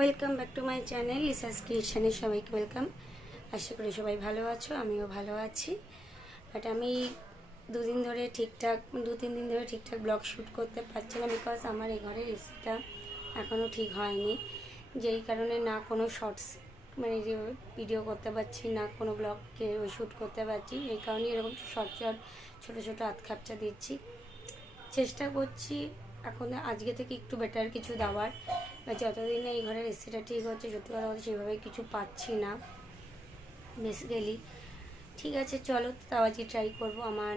Welcome back to my channel লিসাস ক্রিয়েশনে সবাইকে ওয়েলকাম। আশা করি সবাই ভালো আছো, আমিও ভালো আছি। বাট আমি দু তিন দিন ধরে ঠিকঠাক ব্লগ শ্যুট করতে পারছি না, বিকজ আমার এই ঘরের এসিটা এখনও ঠিক হয়নি, যেই কারণে না কোনো শর্টস মানে যে ভিডিও করতে পারছি, না কোনো ব্লগকে শ্যুট করতে পারছি। এই কারণে এরকম ছোটো ছোটো আধখাপচা দিচ্ছি, চেষ্টা করছি এখন আজকে থেকে একটু বেটার কিছু দেওয়ার। যতদিন এই ঘরের এসিটা ঠিক হচ্ছে, সত্যি কথা বলতে সেভাবে কিছু পাচ্ছি না বেসিক্যালি। ঠিক আছে, চলো তাও আজকে ট্রাই করবো। আমার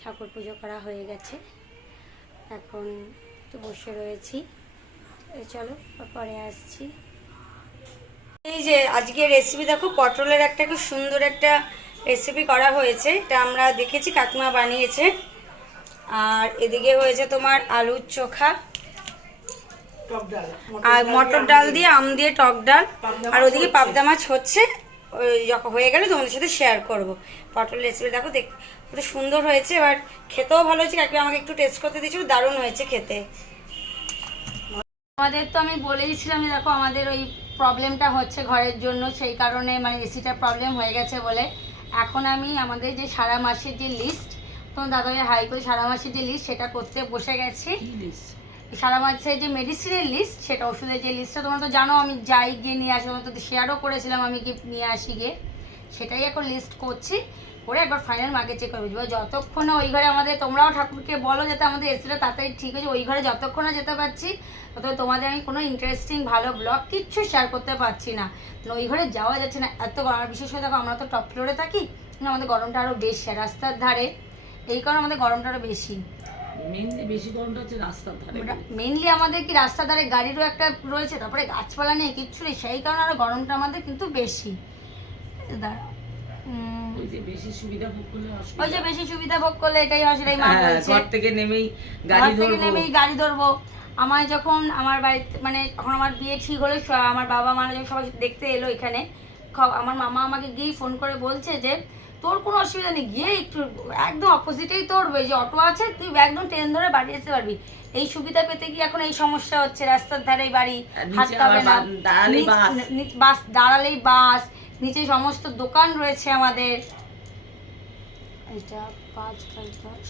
ঠাকুর পুজো করা হয়ে গেছে, এখন তো বসে রয়েছি, চলো পরে আসছি। এই যে আজকে রেসিপি দেখো, পটলের একটা খুব সুন্দর একটা রেসিপি করা হয়েছে, এটা আমরা দেখেছি কাকিমা বানিয়েছে। আর এদিকে হয়েছে তোমার আলুর চোখা আর মটর ডাল দিয়ে আম দিয়ে টক ডাল, আর ওদিকে পাবদা মাছ হচ্ছে, যখন হয়ে গেলে তোমাদের সাথে শেয়ার করব। পটল রেসিপি দেখো, কত সুন্দর হয়েছে, এবার খেতেও ভালো হয়েছে। কাকিমা আমাকে একটু টেস্ট করতে দিয়েছিল, দারুণ হয়েছে খেতে। আমাদের তো আমি বলেইছিলাম যে দেখো আমাদের ওই প্রবলেমটা হচ্ছে ঘরের জন্য, সেই কারণে মানে এসিটা প্রবলেম হয়ে গেছে বলে এখন আমি আমাদের যে সারা মাসের যে লিস্ট, তোমার দাদাকে হাই করে সারা মাসের যে লিস্ট সেটা করতে বসে গেছি। সারা মাসের যে মেডিসিনের লিস্ট, সেটা ওষুধের যে লিস্টটা তোমরা তো জানো, আমি যাই গিয়ে নিয়ে আসি, তো শেয়ারও করেছিলাম আমি গিয়ে নিয়ে আসি গিয়ে, সেটাই এখন লিস্ট করছি, করে একবার ফাইনাল মাকে চেক করে বুঝবো। যতক্ষণ ওই ঘরে আমাদের, তোমরাও ঠাকুরকে বলো যাতে আমাদের এসিটা তাড়াতাড়ি ঠিক হয়েছে, ওই ঘরে যতক্ষণ না যেতে পারছি ততক্ষণ তোমাদের আমি কোনো ইন্টারেস্টিং ভালো ব্লগ কিচ্ছু শেয়ার করতে পারছি না, ওই ঘরে যাওয়া যাচ্ছে না, এত গরম। বিশেষ করে দেখো আমরা তো টপ ফ্লোরে থাকি, আমাদের গরমটা আরও বেশি রাস্তার ধারে, এই কারণে আমাদের গরমটা আরও বেশি। মেইনলি আমাদের কি রাস্তার ধারে গাড়িরও একটা রয়েছে, তারপরে গাছপালা নেই, কিচ্ছু নেই, সেই কারণে আরো গরমটা আমাদের কিন্তু বেশি। ওই যে বেশি সুবিধা ভোগ করলে এটাই অসুবিধা। মা বলছে ঘর থেকে নেমেই গাড়ি ধরবো। আমার যখন আমার বাড়িতে মানে যখন আমার বিয়ে ঠিক হলো, আমার বাবা মারা যখন সবাই দেখতে এলো এখানে, আমার মামা আমাকে গিয়ে ফোন করে বলছে যে তোর কোনো অসুবিধা নেই, গিয়ে একটু একদম অপোজিটেই তোর ওই যে অটো আছে, তুই একদম ট্রেন ধরে বাড়ি আসতে পারবি। এই সুবিধা পেতে গিয়ে এখন এই সমস্যা হচ্ছে, রাস্তার ধারে বাড়ি, হাঁটতে হবে না, বাস দাঁড়ালেই বাস, নিচে সমস্ত দোকান রয়েছে আমাদের। এটা 5-10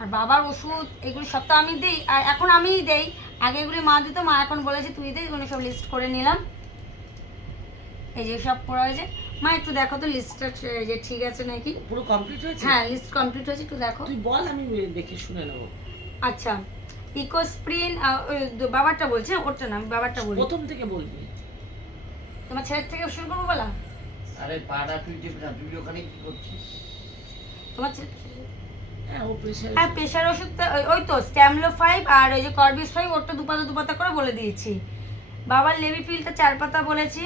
আর বাবার ওষুধ এগুলো সব তো আমি দিই, আর এখন আমিই দেই, আগে এগুলি মা দিত, মা এখন বলেছে তুই দে, এগুলো সব লিস্ট করে নিলাম। এই যে সব পড়া হয়েছে, মা একটু দেখো তো লিস্টটা যে ঠিক আছে নাকি, পুরো কমপ্লিট হয়েছে? হ্যাঁ লিস্ট কমপ্লিট হয়েছে, একটু দেখো। তুই বল, আমি দেখে শুনে নেব। আচ্ছা, ইকোস্প্রিন বাবারটা বলছে, ওরটা না, আমি বাবারটা বলি। প্রথম থেকে বলবি, তোমার ছেলের থেকে শুরু করবো বলা? আরে পাড়া তুই টিপে না, তুই ওখানে কি করছিস? তোমার ছেলে, হ্যাঁ প্রেশার ওষুধটা ওই তো স্ট্যামলো 5 আর ওই যে করবিস 5, ওরটা দুপাতা করে বলে দিয়েছি। বাবার লেভিপিলটা 4 পাতা বলেছি,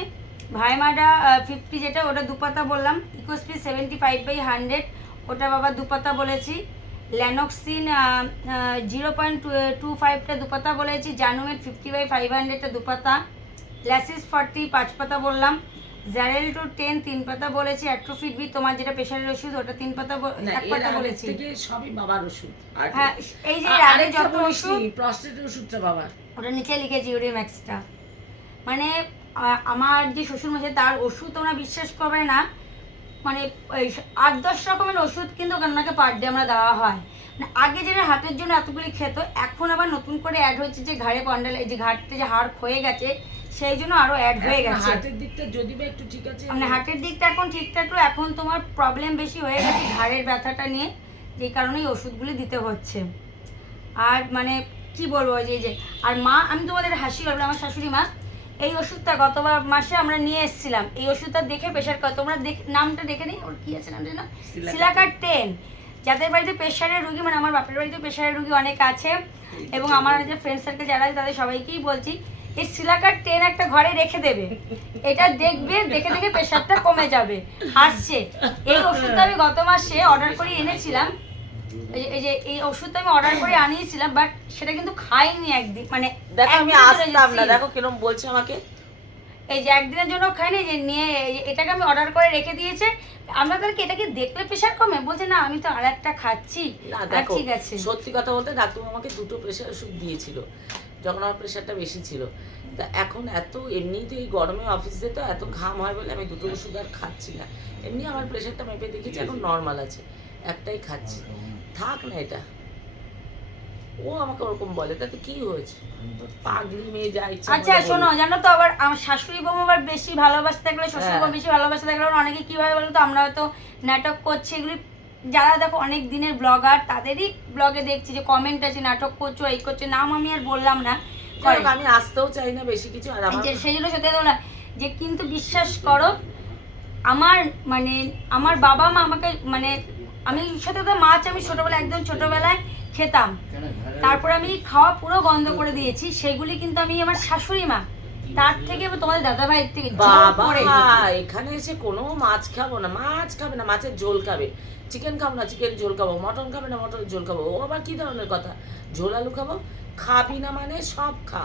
ভাইমাডা 50 যেটা, ওটা 2 পাতা বললাম। ইকোস্প্রিন 75/100, ওটা বাবার 2 পাতা বলেছি। ল্যানোক্সিন 0.25টা 2 পাতা বলেছি। জানুমেট 50/500টা 2 পাতা। ল্যাসিস 40 5 পাতা বললাম। জ্যারেল টু 10 3 পাতা বলেছি। অ্যাট্রোফিট বি তোমার যেটা প্রেশারের ওষুধ, ওটা 3 পাতা 1 পাতা বলেছি। সবই বাবার ওষুধ। হ্যাঁ, এই যে আগে যত ওষুধ, প্রস্টেটের ওষুধটা বাবার, ওটা নিচে লিখেছি ইউরিম্যাক্সটা। মানে আমার যে শ্বশুরমশাই, তার ওষুধ তোমরা বিশ্বাস করবে না, মানে 8-10 রকমের ওষুধ কিন্তু ওনাকে পার ডে আমরা দেওয়া হয়। মানে আগে যেটা হার্টের জন্য এতগুলি খেত, এখন আবার নতুন করে অ্যাড হয়েছে যে ঘাড়ে কন্ডাল, এই যে ঘাটতে যে হাড় ক্ষয়ে গেছে, সেই জন্য আরো অ্যাড হয়ে গেছে। হার্টের দিকটা যদি বা একটু ঠিক আছে, মানে হার্টের দিকটা এখন ঠিক থাকলো, এখন তোমার প্রবলেম বেশি হয়ে গেছে ঘাড়ের ব্যথাটা নিয়ে, যেই কারণেই ওষুধগুলি দিতে হচ্ছে। আর মানে কি বলবো, যে আর মা, আমি তোমাদের হাসি বলবো, আমার শাশুড়ি মা এই ওষুধটা গত মাসে আমরা নিয়ে এসেছিলাম, এই ওষুধটা দেখে প্রেশার কত, তোমরা নামটা দেখে নিই, ওর কি আছে নামটা না, সিলাকার 10। যাদের বাড়িতে প্রেশারের রুগী, মানে আমার বাপের বাড়িতে প্রেশারের রুগী অনেক আছে, এবং আমার যে ফ্রেন্ড সার্কেল যারা আছে তাদের সবাইকেই বলছি এই সিলাকার 10 একটা ঘরে রেখে দেবে, এটা দেখবে, দেখে দেখে প্রেশারটা কমে যাবে। আসছে এই ওষুধটা আমি গত মাসে অর্ডার করে এনেছিলাম, এই যে এই ওষুধটা আমি অর্ডার করে আনিয়েছিলাম, বাট সেটা কিন্তু খাইনি একদিন, মানে দেখো আমি আসতাম না, দেখো কিরকম বলছে আমাকে, এই যে একদিনের জন্য খাইনি, যে নিয়ে এটাকে আমি অর্ডার করে রেখে দিয়েছে। আপনাদেরকে এটা কি দেখলে প্রেশার কমে? বলছে না, আমি তো আরেকটা খাচ্ছি। না দেখো, ঠিক আছে, সত্যি কথা বলতে ডাক্তার আমাকে 2টো প্রেশার ওষুধ দিয়েছিল, যখন আমার প্রেশারটা বেশি ছিল। তা এখন এত এমনিতে এই গরমে অফিস যেতে এত ঘাম হয় বলে আমি দুটো ওষুধ আর খাচ্ছি না। এমনি আমার প্রেশারটা মেপে দেখেছি এখন নর্মাল আছে, একটাই খাচ্ছি। থাক না এটা। ও আমাকে ওরকম বলে, তাতে কি হয়েছে? পাগলি মেয়ে যা ইচ্ছা আচ্ছা বলে শোনো, বলুক। জানো তো আবার আমার শাশুড়ি বউ আবার বেশি ভালোবাসতে থাকলে, শ্বশুর বউ হ্যাঁ। বেশি ভালোবাসতে থাকলে আবার অনেকে কি হয় বলো তো, আমরা হয়তো নাটক করছি, এগুলি যারা দেখো অনেক দিনের ব্লগার তাদেরই ব্লগে দেখছি যে কমেন্ট আছে নাটক করছো, এই করছে, নাম আমি আর বললাম না। যাই হোক, আমি আসতেও চাই না বেশি কিছু। আর আমার সেই জন্য সত্যি কথা বলা যে, কিন্তু বিশ্বাস করো আমার মানে আমার বাবা মা আমাকে মানে আমি সত্যি কথা মাছ আমি ছোটবেলায় একদম ছোটবেলায় খেতাম, তারপর আমি খাওয়া পুরো বন্ধ করে দিয়েছি। সেগুলি কিন্তু আমি আমার শাশুড়ি মা তার থেকে তোমাদের দাদা ভাইয়ের থেকে জোর বাবা করে এখানে এসে কোনো মাছ খাবো না, মাছ খাবে না, মাছের ঝোল খাবে। চিকেন খাবো না, চিকেন ঝোল খাবো। মটন খাবে না, মটনের ঝোল খাবো। ও আবার কি ধরনের কথা? ঝোল আলু খাবো? খাবি না মানে সব খা।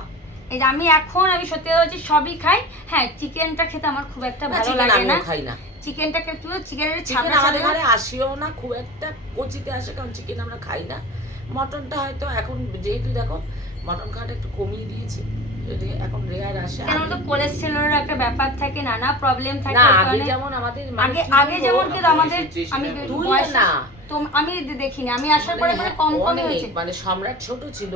এই যে আমি এখন আমি সত্যি কথা বলছি সবই খাই। হ্যাঁ, চিকেনটা খেতে আমার খুব একটা ভালো চিকেন লাগে না, আমিও খাই না। চিকেনটাকে তুই চিকেনের চিকেন ছাপড়া আমাদের ছাপড়া ঘরে আসেও না, খুব একটা কচিতে আসে, কারণ চিকেন আমরা খাই না। মটনটা হয়তো এখন যেহেতু দেখো মটন খাওয়াটা একটু কমিয়ে দিয়েছি, এখন রেয়ার আসে। কেন তো কোলেস্টেরলের একটা ব্যাপার থাকে, নানা প্রবলেম থাকে। না ওই আগে কারণে যেমন আমাদের আগে কি আগে বলবো, যেমন কিন্তু আমাদের আমি তুই বয়স- না তো আমি দেখিনি, আমি আসার পরে পরে কম কমই অনেক, হয়েছে। মানে সম্রাট ছোট ছিল,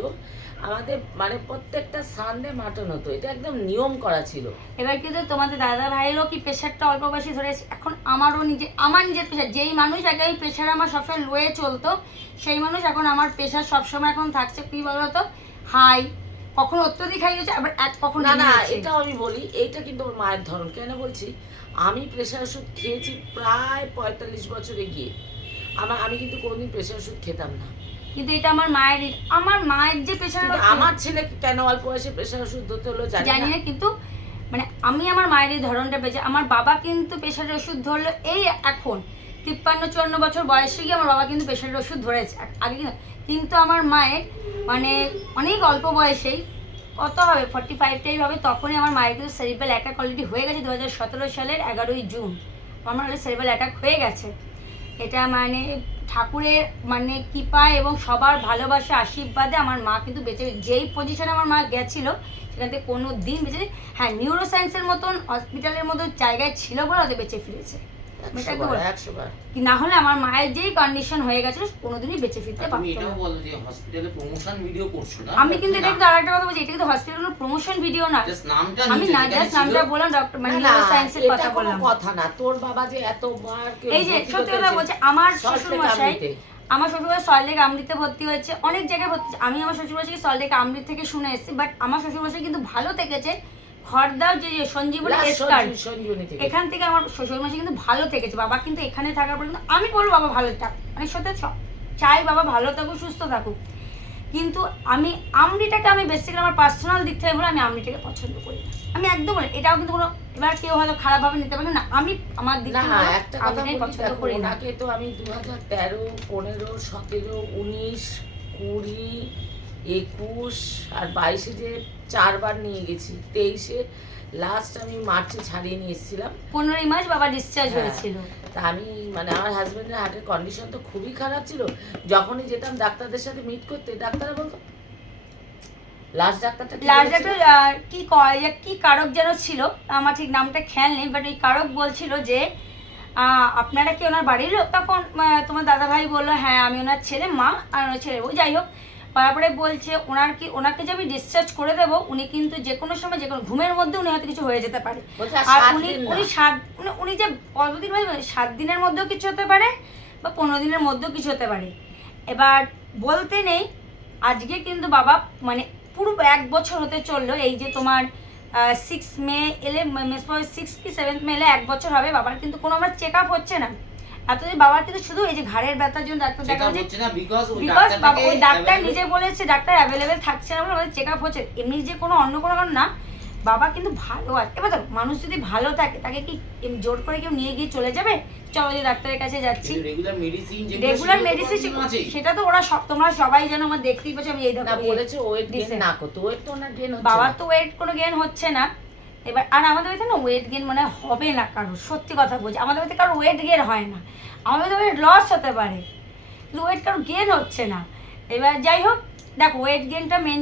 আমাদের মানে প্রত্যেকটা সানডে মাটন হতো, এটা একদম নিয়ম করা ছিল। এবার কিন্তু তোমাদের দাদা ভাইয়েরও কি প্রেশারটা অল্প বয়সে ধরেছে, এখন আমারও আমার নিজের প্রেশার, যেই মানুষ আগে এই প্রেশার আমার সবসময় লোয়ে চলতো, সেই মানুষ এখন আমার প্রেশার সবসময় এখন থাকছে কি বলতো হাই, কখনো অত্যধিক হাই হয়েছে, আবার কখনো না না, হচ্ছে। এটাও আমি বলি, এইটা কিন্তু ওর মায়ের ধরন। কেন বলছি, আমি প্রেশার ওষুধ খেয়েছি প্রায় 45 বছরে গিয়ে। আমি কিন্তু কোনোদিন প্রেশার ওষুধ খেতাম না। কিন্তু এটা আমার মায়ের যে প্রেশার, কিন্তু আমার ছেলে কেন অল্প বয়সে প্রেশার ওষুধ ধরতে হলো জানি জানি না। না, কিন্তু মানে আমি আমার মায়ের এই ধরনটা পেয়েছি। আমার বাবা কিন্তু প্রেশারের ওষুধ ধরলো এই এখন 53-54 বছর বয়সে গিয়ে আমার বাবা কিন্তু প্রেশারের ওষুধ ধরেছে আগে কিন্তু আমার মায়ের মানে অনেক অল্প বয়সেই, কত হবে 45টাই হবে, তখনই আমার মায়ের কিন্তু সেরিব্রাল অ্যাটাক অলরেডি হয়ে গেছে 2017 সালের 11ই জুন আমার সেরিব্রাল অ্যাটাক হয়ে গেছে। এটা মানে ঠাকুরের মানে কৃপায় এবং সবার ভালোবাসা আশীর্বাদে আমার মা কিন্তু বেঁচে, যেই পজিশনে আমার মা গেছিল সেখান থেকে কোনো দিন বেঁচে, হ্যাঁ নিউরো সায়েন্সের মতন হসপিটালের মতো জায়গায় ছিল বলে ওদের বেঁচে ফিরেছে। 100 বার, 100 বার। কি না হলে আমার মায়ের যেই কন্ডিশন হয়ে গেছিল কোনোদিনই বেঁচে ফিরতে তুমি পারতো এটাও না। বলো যে হসপিটালে প্রমোশন ভিডিও করছো না, আমি কিন্তু এটা কিন্তু আরেকটা কথা বলছি, এটা কিন্তু হসপিটালের প্রমোশন ভিডিও না, জাস্ট নামটা আমি নিচে না যেখানে জাস্ট ছিল, নামটা বললাম ডক্টর মানে না, নিউরো সায়েন্সের এটা কথা কোনো বললাম। কথা না। তোর বাবা যে এতবার কেউ এই যে ভর্তি সত্যি করতে কথা হয়েছে, বলছে, আমার সল্ট শ্বশুর লেক মশাই আমৃতে। আমার শ্বশুরবাড়ি সল্টলেক আমৃতে ভর্তি হয়েছে, অনেক জায়গায় ভর্তি হয়েছে। আমি আমার শ্বশুরবাড়িকে সল্টলেক আমৃত থেকে শুনে এসেছি, বাট আমার শ্বশুরবাড়ি কিন্তু ভালো থেকেছে। খড়দাও যে সঞ্জীবনী লাস্ট এসকার, সঞ্জীবনী থেকে। এখান থেকে আমার শ্বশুরমশাই কিন্তু ভালো থেকেছে। বাবা কিন্তু এখানে থাকার পর কিন্তু আমি বলবো বাবা ভালো থাক, মানে সত্যি চাই বাবা ভালো থাকুক সুস্থ থাকুক, কিন্তু আমি আমরিটাকে আমি বেসিক্যালি আমার পার্সোনাল দিক থেকে বলে আমি আমরিটাকে পছন্দ করি না। আমি একদম বলি, এটাও কিন্তু কোনো এবার কেউ হয়তো খারাপভাবে নিতে পারে না, আমি আমার দিক না থেকে বলবো, একটা কথা আমরিটাই বলি, পছন্দ দেখো করি না। ওনাকে তো আমি 2013, 15, 17, 19, 20, 21 আর 22 যে 4 বার নিয়ে গেছি। 23-এ লাস্ট আমি মার্চে ছাড়িয়ে নিয়ে এসেছিলাম। 15ই মার্চ বাবা ডিসচার্জ হ্যাঁ। হয়েছিল। তা আমি মানে আমার হাজবেন্ডের হার্টের কন্ডিশন তো খুবই খারাপ ছিল। যখনই যেতাম ডাক্তারদের সাথে মিট করতে, ডাক্তাররা বলতো, লাস্ট ডাক্তারটা কি লাস্ট বলেছিল? একটা কি কারক যেন ছিল, আমার ঠিক নামটা খেয়াল নেই, বাট ওই কারক বলছিল যে আপনারা কি ওনার বাড়ির লোক? তখন তোমার দাদা ভাই বললো হ্যাঁ আমি ওনার ছেলে, মা আর ওনার ছেলে বউ, যাই হোক। তারপরে বলছে ওনাকে যে আমি ডিসচার্জ করে দেবো, উনি কিন্তু যে কোনো সময় যে কোনো ঘুমের মধ্যে উনি হয়তো কিছু হয়ে যেতে পারে। বলছে, আর 7 উনি দিন না। উনি উনি যে কতদিন হয় 7 দিনের মধ্যেও কিছু হতে পারে বা 15 দিনের মধ্যেও কিছু হতে পারে। এবার বলতে নেই, আজকে কিন্তু বাবা মানে পুরো 1 বছর হতে চললো, এই যে তোমার 6 মে এলে 6 কি 7 মে এলে 1 বছর হবে। বাবার কিন্তু কোনো আমার চেক আপ হচ্ছে না এতদিন, বাবার কিন্তু শুধু এই যে ঘাড়ের ব্যথার জন্য ডাক্তার দেখা চেকআপ হচ্ছে, হচ্ছে না বিকজ ওই বিকজ ডাক্তারটাকে ওই ডাক্তার available- নিজে বলেছে ডাক্তার অ্যাভেলেবেল থাকছে না বলে আমাদের চেক আপ হচ্ছে, এমনি যে কোনো অন্য কোনো কারণ না। বাবা কিন্তু ভালো আছে। এবার দেখো মানুষ যদি ভালো থাকে তাকে কি জোর করে কেউ নিয়ে গিয়ে চলে যাবে, চলো যে ডাক্তারের কাছে যাচ্ছি, কিন্তু রেগুলার মেডিসিন রেগুলার মেডিসিন সেটা তো ওরা সব তোমরা সবাই জানো, আমার দেখতেই পাচ্ছ আমি এই না দেখো বলেছে ওয়েট গেইন দিছে। না করতে, ওয়েট তো ওনার গেইন হচ্ছে বাবার না। তো ওয়েট কোনো গেইন হচ্ছে না। এবার আর আমাদের বাড়িতে না ওয়েট গেইন মানে হবে না কারোর, সত্যি কথা বলছি, আমাদের বাড়িতে কারোর ওয়েট গেইন হয় না, আমাদের ওয়েট লস হতে পারে কিন্তু ওয়েট কারোর গেইন হচ্ছে না। এবার যাই হোক, দেখো ওয়েট গেইনটা মেন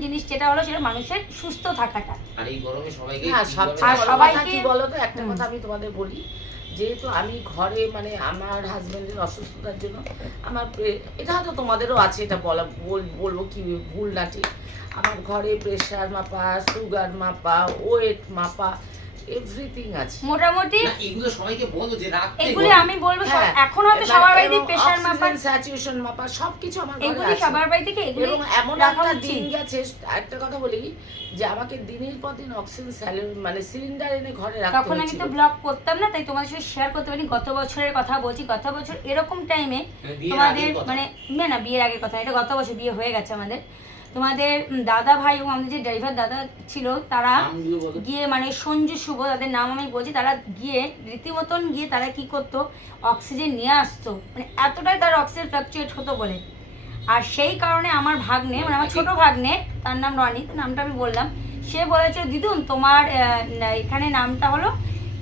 জিনিস যেটা হলো সেটা মানুষের সুস্থ থাকাটা। আর এই গরমে সবাইকে হ্যাঁ, ঠিকভাবে সবচেয়ে বড় কথা সবাইকে- কি বলো তো, একটা কথা আমি তোমাদের বলি, যেহেতু আমি ঘরে মানে আমার হাজবেন্ডের অসুস্থতার জন্য আমার এটা হয়তো তোমাদেরও আছে, এটা বলবো কি ভুল না ঠিক, আমার ঘরে প্রেশার মাপা, সুগার মাপা, ওয়েট মাপা, এভরিথিং আছে। মোটামুটি না, এগুলো সবাইকে বলো যে রাখতে এগুলি আমি বলবো হ্যাঁ, এখন হয়তো সবার বাড়িতে প্রেশার মাপা স্যাচুরেশন মাপা সবকিছু আমার ঘরে এগুলি আছে। সবার বাড়ি থেকে এগুলি এবং এমন রাখা একটা উচিত। দিন গেছে, একটা কথা বলি, যে আমাকে দিনের পর দিন অক্সিজেন মানে সিলিন্ডার এনে ঘরে রাখতে তখন আমি হয়েছিল। তো ব্লগ করতাম না, তাই তোমাদের সাথে শেয়ার করতে পারি। গত বছরের কথা বলছি, গত বছর এরকম টাইমে বিয়ের তোমাদের আগের কথা। মানে না বিয়ের আগের কথা, এটা গত বছর বিয়ে হয়ে গেছে আমাদের। তোমাদের দাদা ভাই এবং আমাদের যে ড্রাইভার দাদা ছিল তারা নামগুলো বলো। গিয়ে মানে সঞ্জু শুভ তাদের নাম আমি বলছি, তারা গিয়ে রীতিমতন গিয়ে তারা কি করতো অক্সিজেন নিয়ে আসতো, মানে এতটাই তার অক্সিজেন ফ্লাকচুয়েট হতো বলে। আর সেই কারণে আমার ভাগ্নে মানে আমার ছোট ভাগ্নে, তার নাম রনি, তার নামটা আমি বললাম, সে বলেছে দিদুন তোমার এখানে নামটা হলো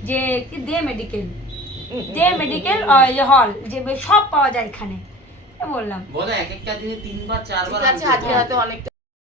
যে কি দে মেডিকেল হল, যে সব পাওয়া যায় এখানে। বললাম বলো এক একটা দিনে 3 বার 4 বার ঠিক আছে, আজকে হয়তো অনেকটা